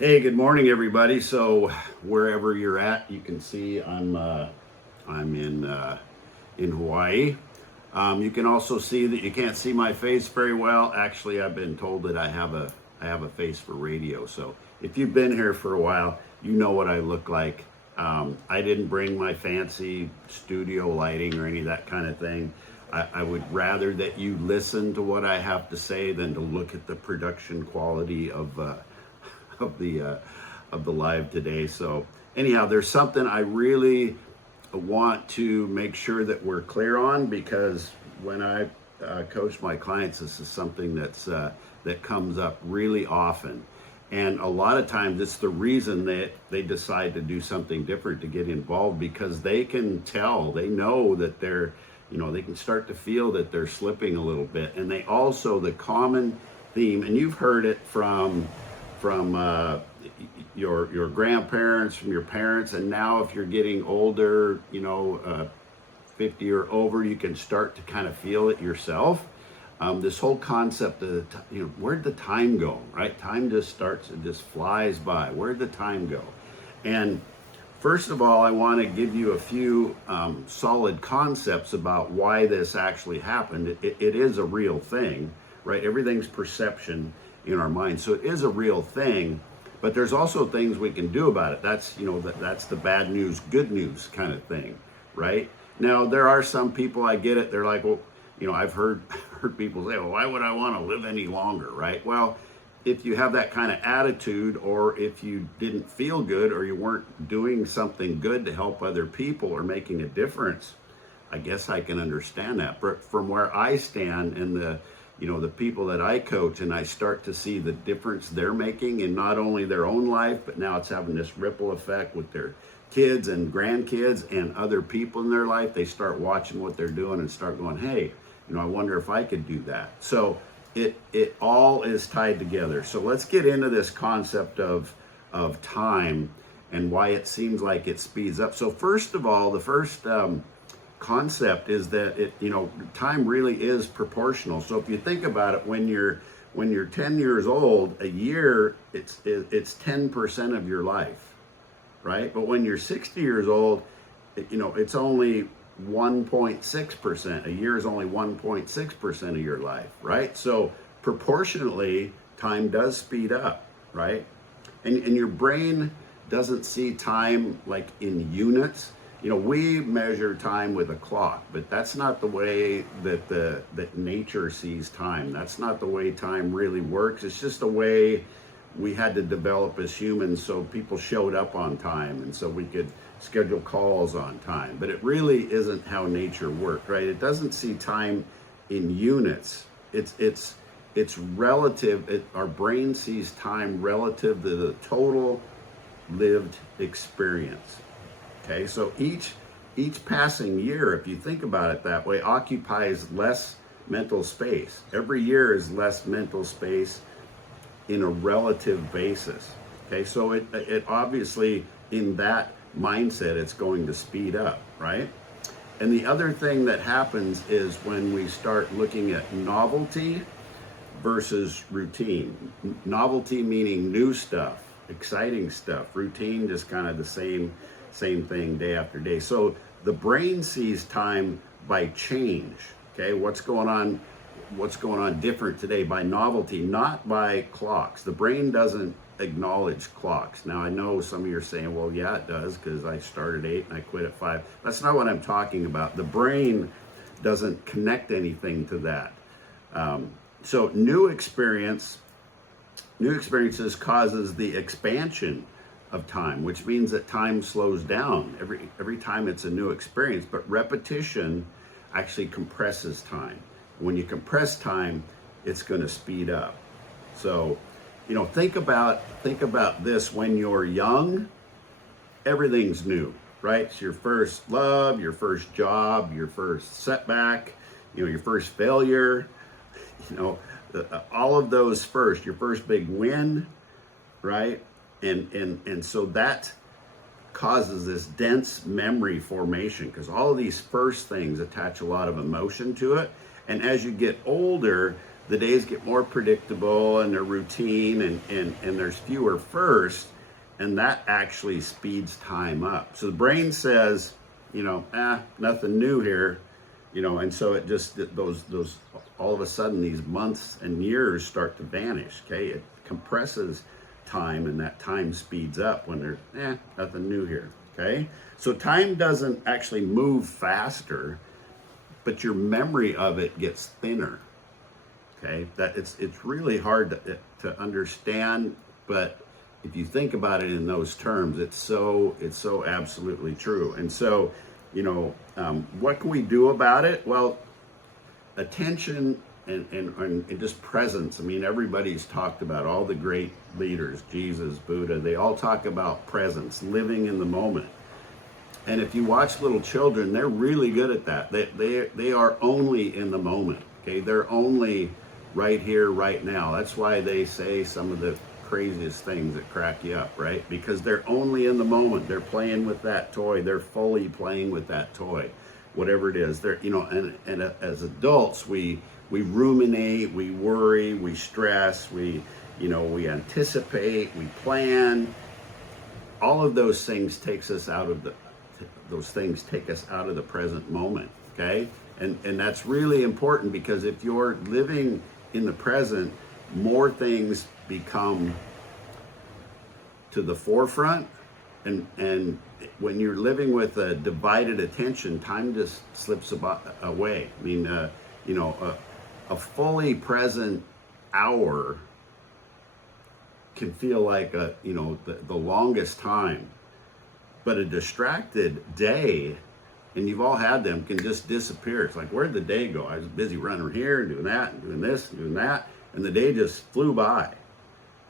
Hey, good morning, everybody. So wherever you're at, you can see I'm in Hawaii. You can also see that you can't see my face very well. Actually, I've been told that I have a face for radio. So if you've been here for a while, you know what I look like. I didn't bring my fancy studio lighting or any of that kind of thing. I would rather that you listen to what I have to say than to look at the production quality of the uh, of the live today. So anyhow, there's something I really want to make sure that we're clear on, because when I coach my clients, this is something that comes up really often. And a lot of times it's the reason that they decide to do something different, to get involved, because they can tell, they know that they can start to feel that they're slipping a little bit. And they also, the common theme, and you've heard it from your grandparents, from your parents, and now if you're getting older, 50 or over, you can start to kind of feel it yourself. This whole concept of where'd the time go, right? Time just starts, it just flies by. Where'd the time go? And first of all, I want to give you a few solid concepts about why this actually happened. It is a real thing, right? Everything's perception in our mind, so it is a real thing. But there's also things we can do about it. That's the bad news, good news kind of thing, right? Now there are some people, I get it. They're like, well, I've heard people say, well, why would I want to live any longer, right? Well, if you have that kind of attitude, or if you didn't feel good, or you weren't doing something good to help other people or making a difference, I guess I can understand that. But from where I stand and the people that I coach, and I start to see the difference they're making in not only their own life, but now it's having this ripple effect with their kids and grandkids and other people in their life. They start watching what they're doing and start going, hey, I wonder if I could do that. So it all is tied together. So let's get into this concept of time and why it seems like it speeds up. So first of all, the first concept is that time really is proportional. So if you think about it, when you're 10 years old, a year it's 10% of your life, right? But when you're 60 years old, it's only 1.6%. A year is only 1.6% of your life, right? So proportionately, time does speed up, right? And your brain doesn't see time like in units. We measure time with a clock, but that's not the way that nature sees time. That's not the way time really works. It's just a way we had to develop as humans, so people showed up on time, and so we could schedule calls on time. But it really isn't how nature worked, right? It doesn't see time in units. It's relative. Our brain sees time relative to the total lived experience. Okay, so each passing year, if you think about it that way, occupies less mental space. Every year is less mental space in a relative basis. Okay, so it obviously, in that mindset, it's going to speed up, right? And the other thing that happens is when we start looking at novelty versus routine. Novelty meaning new stuff, exciting stuff. Routine, just kind of the same thing day after day. So the brain sees time by change. Okay, what's going on different today, by novelty, not by clocks. The brain doesn't acknowledge clocks. Now I know some of you are saying, well, yeah, it does, because I started at 8 and I quit at 5. That's not what I'm talking about. The brain doesn't connect anything to that. So new experiences causes the expansion of time, which means that time slows down every time it's a new experience. But repetition actually compresses time. When you compress time, it's going to speed up. So, think about this. When you're young, everything's new, right? It's your first love, your first job, your first setback, your first failure, all of those first, your first big win, right? And so that causes this dense memory formation, because all of these first things attach a lot of emotion to it. And as you get older, the days get more predictable and they're routine, and there's fewer firsts, and that actually speeds time up. So the brain says, nothing new here, and so it just, those all of a sudden these months and years start to vanish. Okay, it compresses time, and that time speeds up when there's nothing new here. Okay, so time doesn't actually move faster, but your memory of it gets thinner. Okay, that it's really hard to understand, but if you think about it in those terms, it's so absolutely true. And so, what can we do about it? Well, attention and just presence. I mean, everybody's talked about, all the great leaders, Jesus, Buddha, they all talk about presence, living in the moment. And if you watch little children, they're really good at that. They are only in the moment. Okay, they're only right here, right now. That's why they say some of the craziest things that crack you up, right? Because they're only in the moment. They're playing with that toy. They're fully playing with that toy, whatever it is. They're, and as adults, we ruminate, we worry, we stress, we anticipate, we plan. All of those things take us out of the present moment. Okay, and that's really important, because if you're living in the present, more things become to the forefront, and when you're living with a divided attention, time just slips away. I mean, a fully present hour can feel like the longest time, but a distracted day, and you've all had them, can just disappear. It's like, where'd the day go? I was busy running here and doing that and doing this and doing that, and the day just flew by.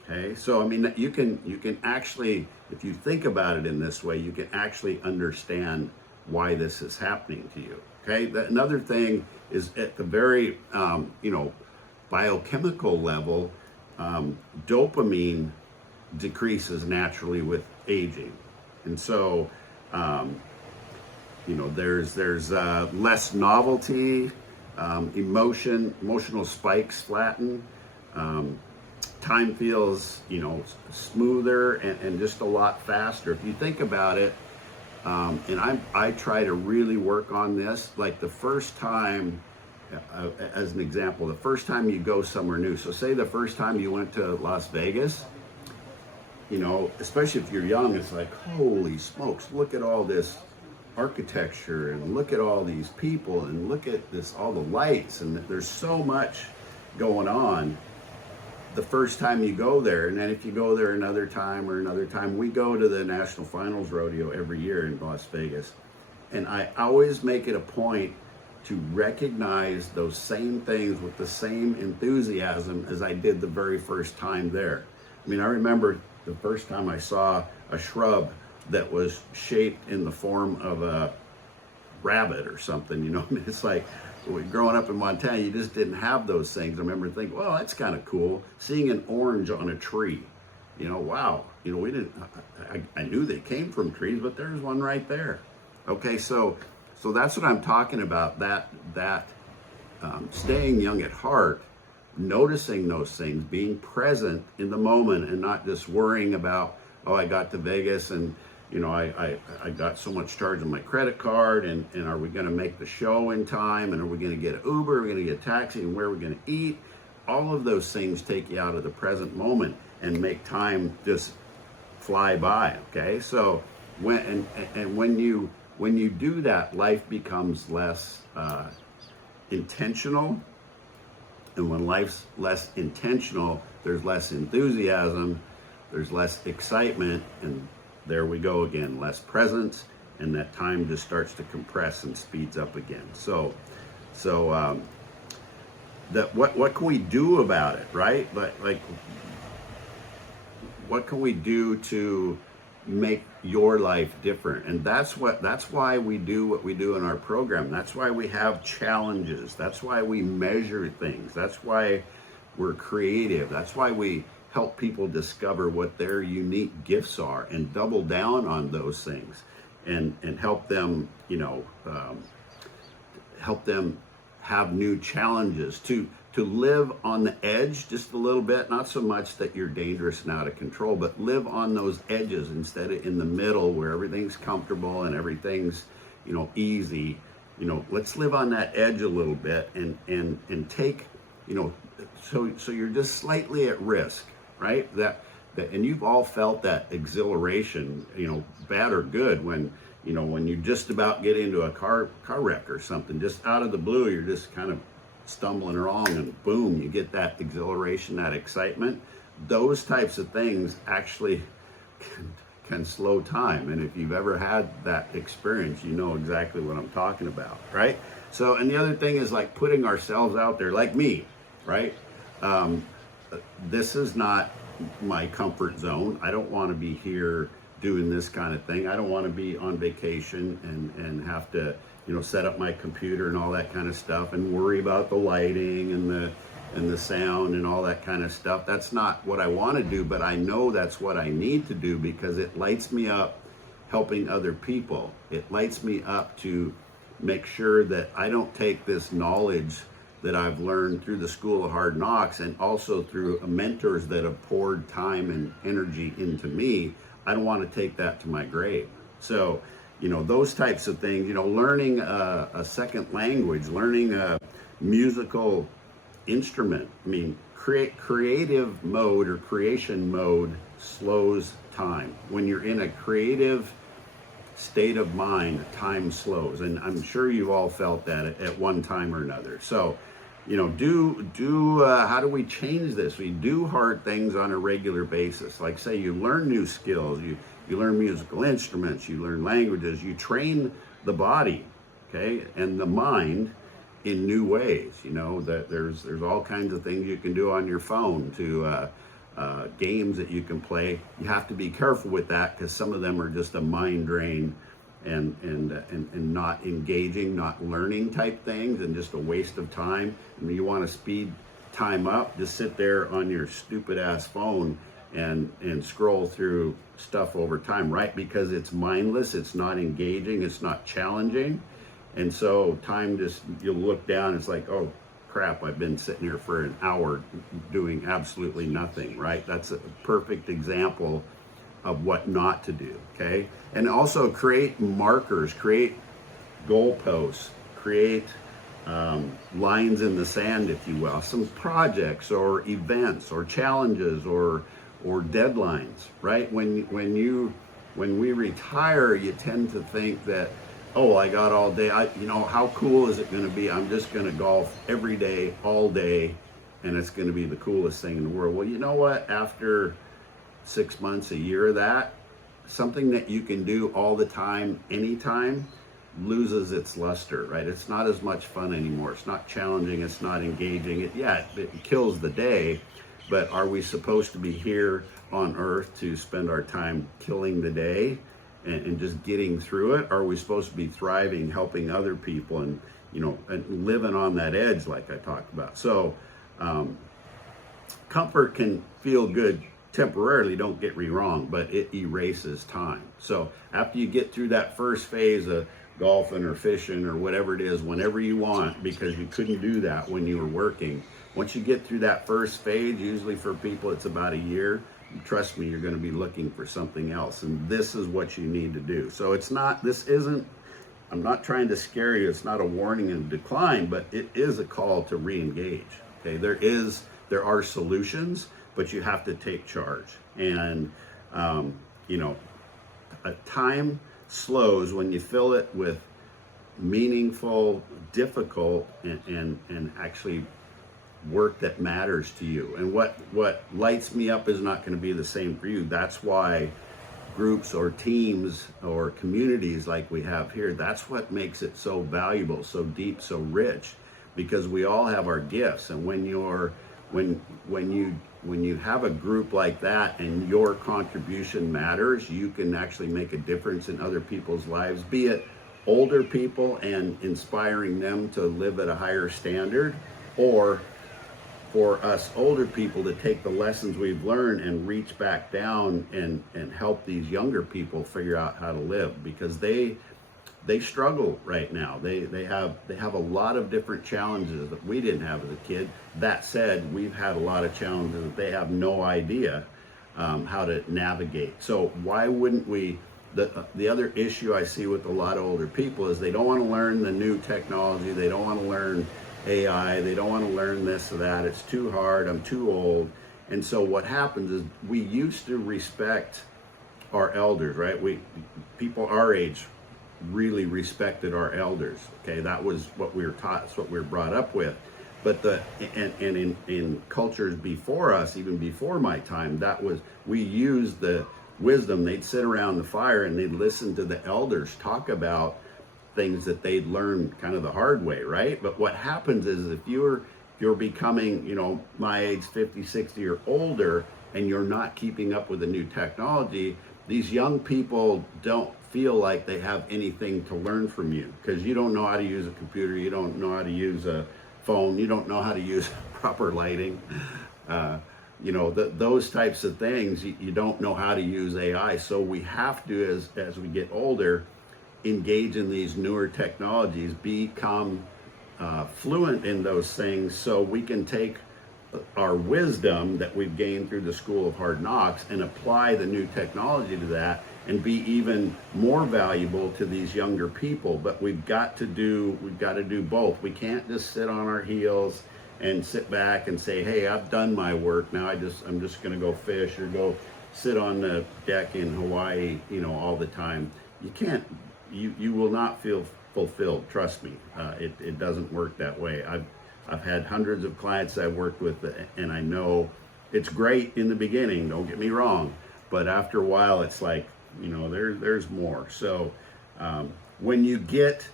Okay, so I mean, you can actually, if you think about it in this way, you can actually understand why this is happening to you. Okay, another thing is, at the very biochemical level, dopamine decreases naturally with aging, and so there's less novelty, emotional spikes flatten, time feels smoother and just a lot faster. If you think about it, and I try to really work on this, like the first time, as an example, the first time you go somewhere new. So say the first time you went to Las Vegas, especially if you're young, it's like, holy smokes, look at all this architecture, and look at all these people, and look at this, all the lights, and there's so much going on the first time you go there. And then if you go there another time, we go to the National Finals Rodeo every year in Las Vegas, and I always make it a point to recognize those same things with the same enthusiasm as I did the very first time there. I mean, I remember the first time I saw a shrub that was shaped in the form of a rabbit or something, I mean, it's like, growing up in Montana, you just didn't have those things. I remember thinking, well, that's kind of cool. Seeing an orange on a tree, wow, we didn't, I knew they came from trees, but there's one right there. Okay, so that's what I'm talking about, that staying young at heart, noticing those things, being present in the moment, and not just worrying about, oh, I got to Vegas and I got so much charge on my credit card, and are we going to make the show in time, and are we going to get an Uber, are we going to get a taxi, and where are we going to eat? All of those things take you out of the present moment and make time just fly by. Okay, so when you do that, life becomes less intentional, and when life's less intentional, there's less enthusiasm, there's less excitement, and there we go again, less presence, and that time just starts to compress and speeds up again. So what can we do about it, right? Like what can we do to make your life different? And that's why we do what we do in our program. That's why we have challenges. That's why we measure things. That's why we're creative. That's why we help people discover what their unique gifts are and double down on those things, and help them, help them have new challenges, to live on the edge just a little bit, not so much that you're dangerous and out of control, but live on those edges instead of in the middle where everything's comfortable and everything's, easy. Let's live on that edge a little bit and take, so you're just slightly at risk, right? And you've all felt that exhilaration, bad or good, when you just about get into a car wreck or something, just out of the blue, you're just kind of stumbling along and boom, you get that exhilaration, that excitement. Those types of things actually can slow time. And if you've ever had that experience, you know exactly what I'm talking about, right? So, and the other thing is like putting ourselves out there, like me, right? This is not my comfort zone. I don't want to be here doing this kind of thing. I don't want to be on vacation and have to, set up my computer and all that kind of stuff and worry about the lighting and the sound and all that kind of stuff. That's not what I want to do, but I know that's what I need to do because it lights me up helping other people. It lights me up to make sure that I don't take this knowledge that I've learned through the School of Hard Knocks and also through mentors that have poured time and energy into me. I don't want to take that to my grave. So, those types of things, learning a second language, learning a musical instrument. I mean, creative mode or creation mode slows time. When you're in a creative state of mind, time slows. And I'm sure you've all felt that at one time or another. So, how do we change this? We do hard things on a regular basis. Like say you learn new skills, you learn musical instruments, you learn languages, you train the body, okay, and the mind in new ways. That there's all kinds of things you can do on your phone to games that you can play. You have to be careful with that because some of them are just a mind drain and not engaging, not learning type things, and just a waste of time. I mean, you want to speed time up, just sit there on your stupid ass phone and scroll through stuff over time, right? Because it's mindless, it's not engaging, it's not challenging. And so time just, you'll look down, it's like, oh crap, I've been sitting here for an hour doing absolutely nothing, right? That's a perfect example of what not to do, okay? And also create markers, create goalposts, create lines in the sand, if you will, some projects or events or challenges or deadlines, right? When we retire, you tend to think that, oh, I got all day. How cool is it going to be? I'm just going to golf every day, all day, and it's going to be the coolest thing in the world. Well, you know what? After 6 months, a year of that, something that you can do all the time, anytime, loses its luster, right? It's not as much fun anymore. It's not challenging. It's not engaging. It kills the day, but are we supposed to be here on earth to spend our time killing the day and just getting through it? Or are we supposed to be thriving, helping other people and living on that edge like I talked about? So comfort can feel good temporarily, don't get me wrong, but it erases time. So after you get through that first phase of golfing or fishing or whatever it is, whenever you want, because you couldn't do that when you were working, once you get through that first phase, usually for people it's about a year, trust me, you're going to be looking for something else, and this is what you need to do. So I'm not trying to scare you, it's not a warning and decline, but it is a call to re-engage. Okay, there are solutions, but you have to take charge. And time slows when you fill it with meaningful, difficult, and actually work that matters to you. And what lights me up is not going to be the same for you. That's why groups or teams or communities like we have here, that's what makes it so valuable, so deep, so rich, because we all have our gifts. And when you have a group like that and your contribution matters, you can actually make a difference in other people's lives, be it older people and inspiring them to live at a higher standard, or for us older people to take the lessons we've learned and reach back down and help these younger people figure out how to live, because they they struggle right now. They have a lot of different challenges that we didn't have as a kid. That said, we've had a lot of challenges that they have no idea how to navigate. So why wouldn't we? The other issue I see with a lot of older people is they don't want to learn the new technology. They don't want to learn AI. They don't want to learn this or that. It's too hard. I'm too old. And so what happens is we used to respect our elders, right? People our age really respected our elders. Okay, that was what we were taught. It's what we were brought up with. But in cultures before us, even before my time, we used the wisdom. They'd sit around the fire and they'd listen to the elders talk about things that they'd learned kind of the hard way, right? But what happens is if you're becoming, my age, 50, 60 or older, and you're not keeping up with the new technology, these young people don't feel like they have anything to learn from you because you don't know how to use a computer, you don't know how to use a phone, you don't know how to use proper lighting. Those types of things, you don't know how to use AI. So we have to, as we get older, engage in these newer technologies, become fluent in those things so we can take our wisdom that we've gained through the School of Hard Knocks and apply the new technology to that and be even more valuable to these younger people. But we've got to do both. We can't just sit on our heels and sit back and say, hey, I've done my work. Now I'm just going to go fish or go sit on the deck in Hawaii, all the time. You can't, you will not feel fulfilled. Trust me. It doesn't work that way. I've had hundreds of clients I've worked with, and I know it's great in the beginning, don't get me wrong, but after a while it's like, there's more. So when you get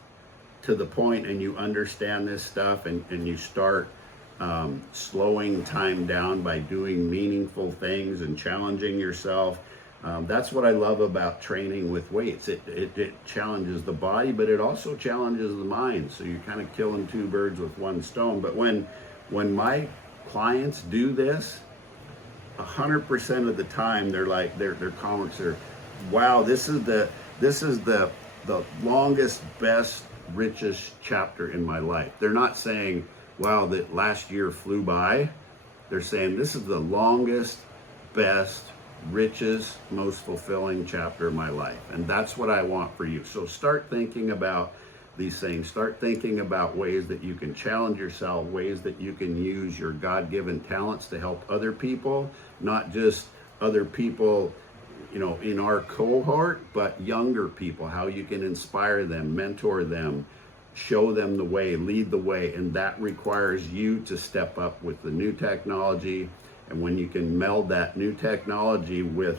to the point and you understand this stuff and you start slowing time down by doing meaningful things and challenging yourself, that's what I love about training with weights. It challenges the body, but it also challenges the mind. So you're kind of killing two birds with one stone. But when my clients do this, 100% of the time they're like, their comments are, wow, this is the longest, best, richest chapter in my life. They're not saying, wow, that last year flew by. They're saying this is the longest, best, richest, most fulfilling chapter of my life. And that's what I want for you. So start thinking about these things. Start thinking about ways that you can challenge yourself, ways that you can use your God-given talents to help other people, not just other people, in our cohort, but younger people, how you can inspire them, mentor them, show them the way, lead the way. And that requires you to step up with the new technology. And when you can meld that new technology with,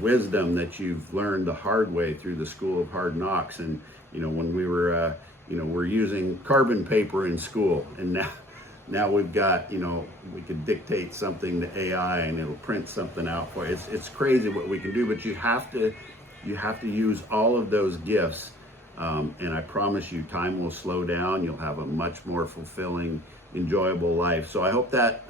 wisdom that you've learned the hard way through the School of Hard Knocks. And, when we were, we're using carbon paper in school, and now we've got, we could dictate something to AI and it'll print something out for you. It's crazy what we can do, but you have to use all of those gifts. And I promise you, time will slow down. You'll have a much more fulfilling, enjoyable life. So I hope that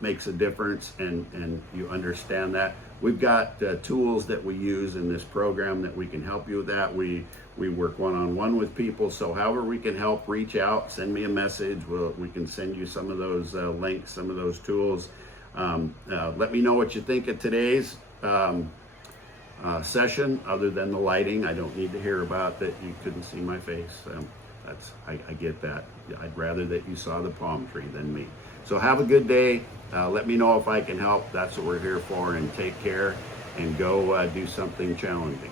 makes a difference and you understand that. We've got tools that we use in this program that we can help you with that. We work one-on-one with people. So however we can help, reach out, send me a message. We can send you some of those links, some of those tools. Let me know what you think of today's session. Other than the lighting, I don't need to hear about that you couldn't see my face. I get that. I'd rather that you saw the palm tree than me. So have a good day. Let me know if I can help. That's what we're here for. And take care and go do something challenging.